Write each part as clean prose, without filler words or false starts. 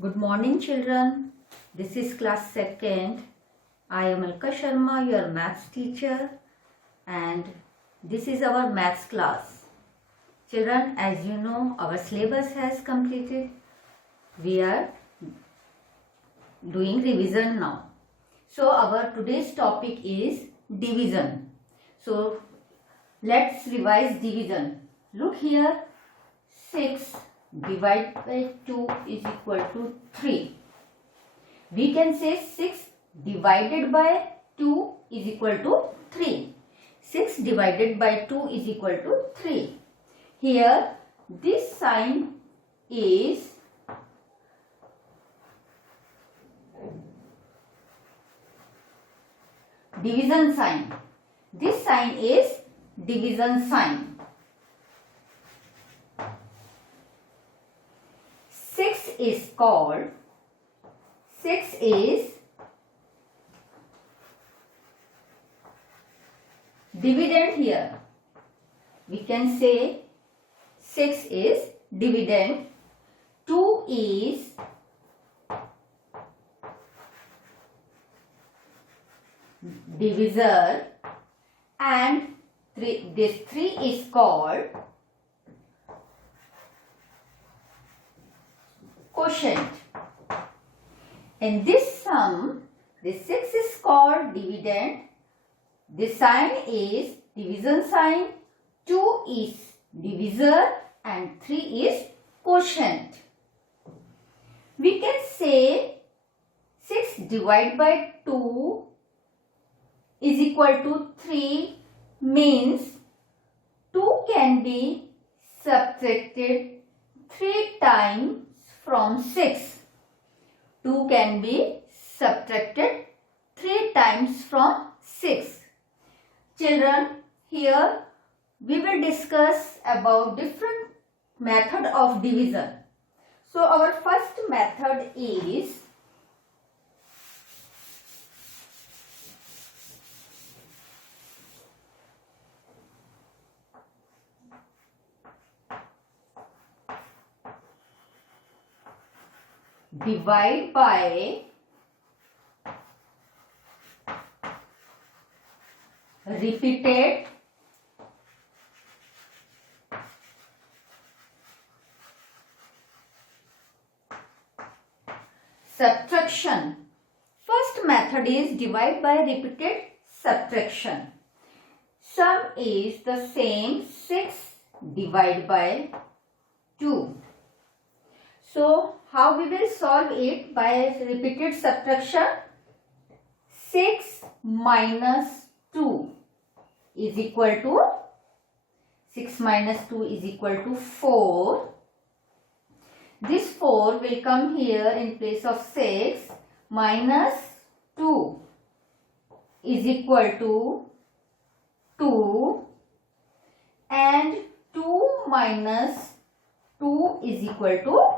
Good morning, children. This is class second. I am Alka Sharma, your maths teacher, and this is our maths class. Children, as you know, our syllabus has completed. We are doing revision now. So our today's topic is division. So let's revise division. Look here, 6 divided by 2 is equal to 3. We can say 6 divided by 2 is equal to 3. 6 divided by 2 is equal to 3. Here this sign is division sign. This sign is division sign. 6 is called, 6 is dividend here. We can say 6 is dividend, 2 is divisor, and this 3 is called quotient. In this sum, this 6 is called dividend, this sign is division sign, 2 is divisor, and 3 is quotient. We can say 6 divided by 2 is equal to 3, means 2 can be subtracted 3 times from 6. 2 can be subtracted 3 times from 6. Children, here we will discuss about different method of division. So our first method is divide by repeated subtraction. First method is divide by repeated subtraction. Sum is the same, 6 divided by 2. So how we will solve it? By repeated subtraction. 6 minus 2 is equal to 6 minus 2 is equal to 4. This 4 will come here in place of 6, minus 2 is equal to 2, and 2 minus 2 is equal to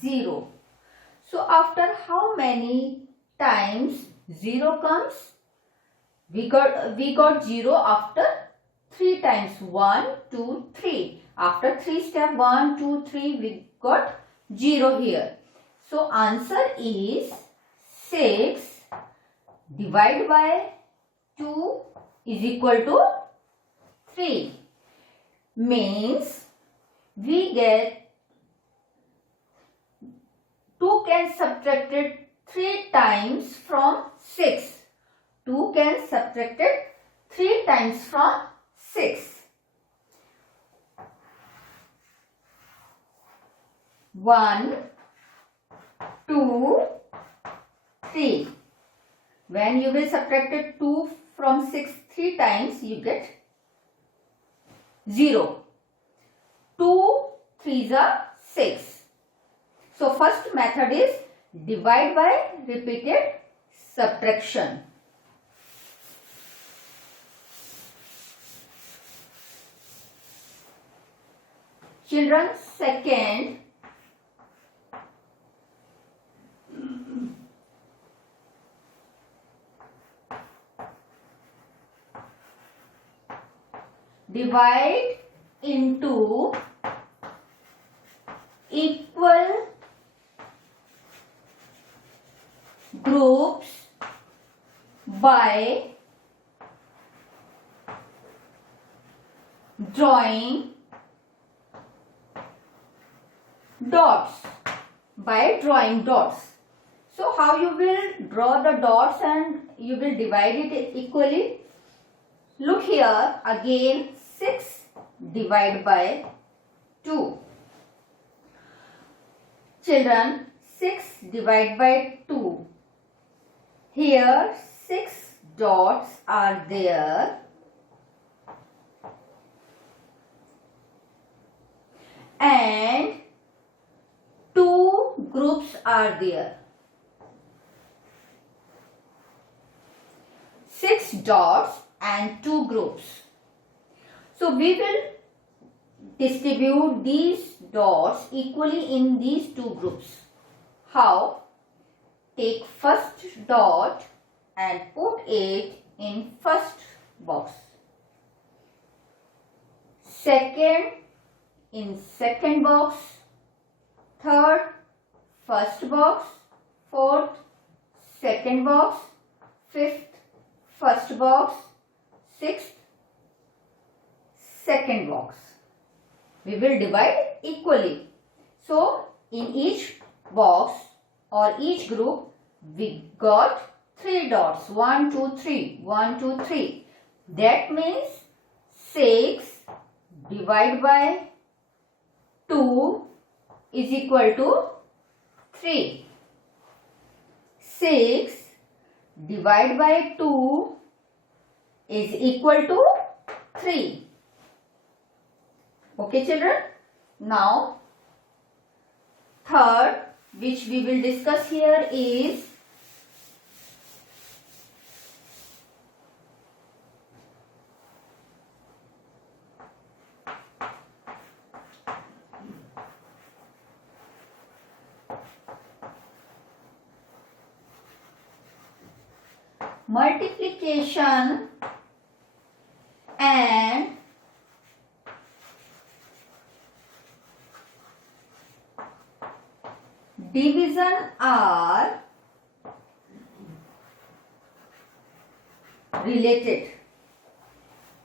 0. So after how many times 0 comes? We got 0 after 3 times. 1, 2, 3. After 3 step 1, 2, 3 we got 0 here. So answer is 6 divided by 2 is equal to 3. Means we get 2 can subtracted 3 times from 6. 2 can subtracted 3 times from 6. 1, 2, 3. When you will subtract 2 from 6 3 times, you get 0. 2 3s are 6. So first method is divide by repeated subtraction. Children, second, divide into equal by drawing dots. So how you will draw the dots and you will divide it equally? Look here again, 6 divided by 2. Children, 6 divided by 2. Here 6 dots are there. And 2 groups are there. 6 dots and 2 groups. So we will distribute these dots equally in these 2 groups. How? Take first dot and put it in first box. Second in second box. Third, first box. Fourth, second box. Fifth, first box. Sixth, second box. We will divide equally. So, in each box or each group, we got 3 dots. 1, 2, 3. 1, 2, 3. That means 6 divided by 2 is equal to 3. 6 divided by 2 is equal to 3. Okay, children? Now, third, which we will discuss here is multiplication and division are related.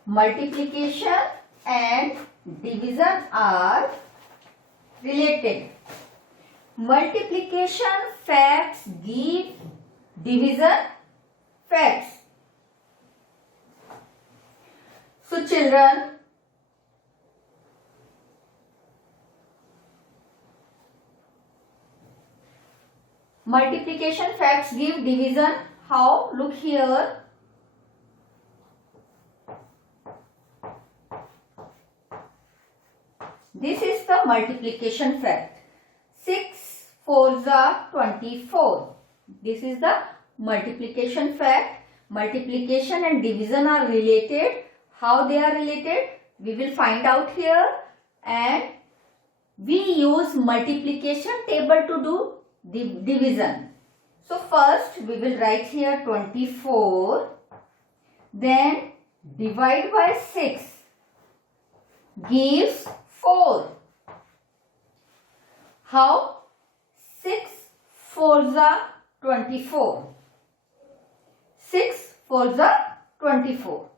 Multiplication and division are related. Multiplication facts give division facts. So children, multiplication facts give division. How? Look here. This is the multiplication fact. 6 4s are 24. This is the multiplication fact. Multiplication and division are related. How they are related? We will find out here. And we use multiplication table to do the division. So first we will write here 24. Then divide by 6 gives 4. How? 6 4s are 24. 6 4s are 24.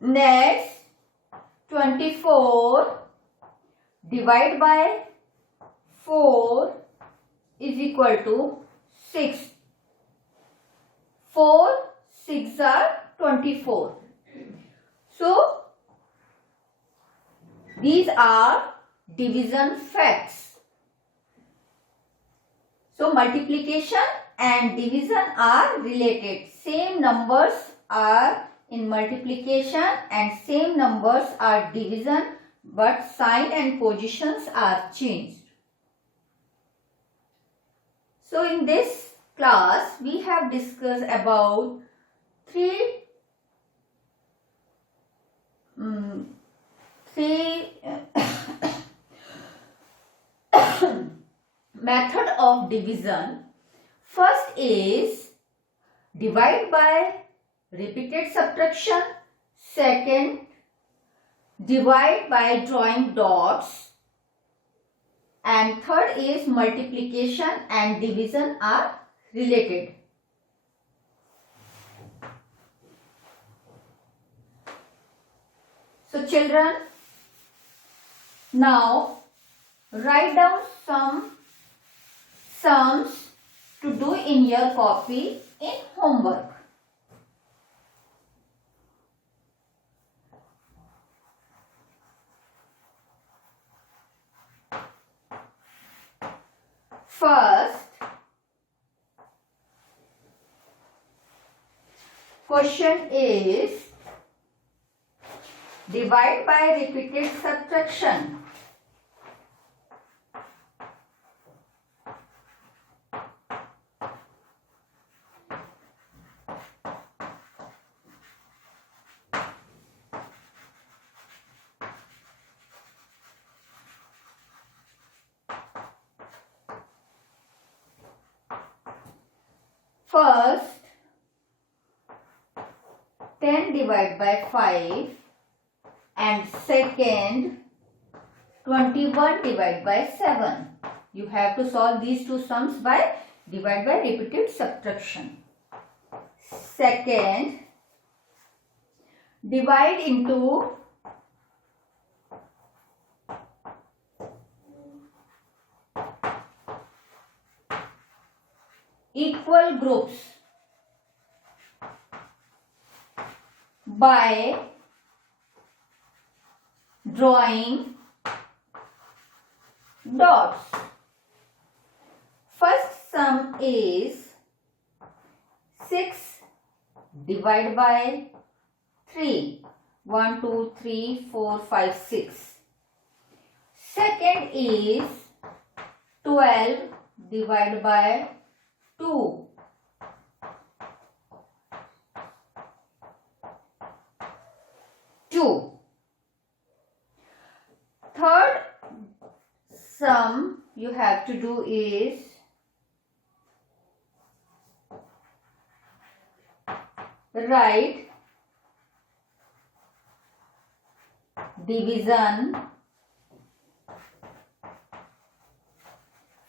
Next, 24 divided by 4 is equal to 6. 4 6 are 24. So, these are division facts. So, multiplication and division are related. Same numbers are in multiplication and same numbers are division, but sign and positions are changed. So, in this class, we have discussed about three method of division. First is divide by repeated subtraction. Second, divide by drawing dots. And third is multiplication and division are related. So children, now write down some sums to do in your copy in homework. First, question is divide by repeated subtraction. First, 10 divided by 5 and second 21 divided by 7. You have to solve these two sums by divide by repeated subtraction. Second, divide into equal groups by drawing dots. First sum is 6 divided by 3. 1, 2, 3, 4, 5, 6. Second is 12 divided by 2. Third sum you have to do is write division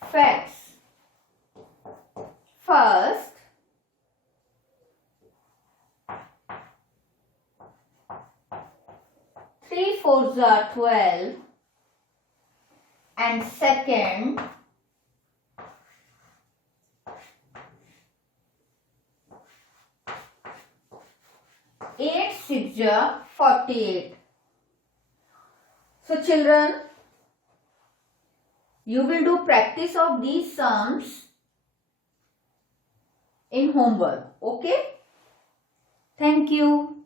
facts. First, three fours are 12 and second 8 6 are 48. So children, you will do practice of these sums in homework. Okay? Thank you.